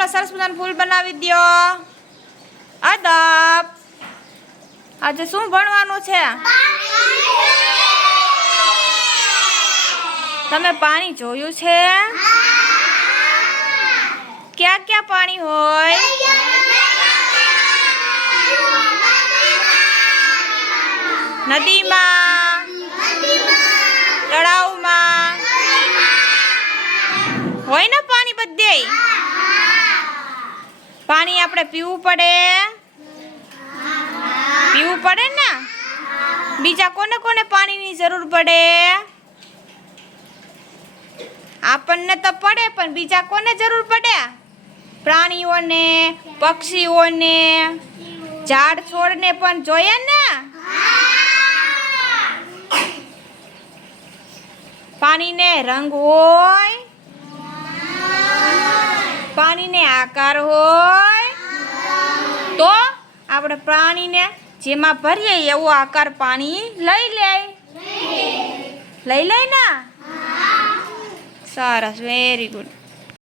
ચાલો સરસ મજાનું ફૂલ બનાવી દો. અદબ આજે શું ભણવાનું છે? તમે પાણી જોયું છે? ક્યાં ક્યાં પાણી હોય? નદીમાં, તળાવમાં હોય ને પાણી બધે. પાણી આપણે પીવું પડે ને. બીજા કોને કોને પાણીની જરૂર પડે? આપણને તો પડે, પણ બીજા કોને જરૂર પડે? પ્રાણીઓને, પક્ષીઓને, ઝાડ છોડને પણ જોઈએ ને. પાણીને રંગ હોય, પાણીને આકાર હોય, તો આપણે પાણીને જેમાં ભરીએ એવો આકાર પાણી લઈ લે ને. સરસ, વેરી ગુડ.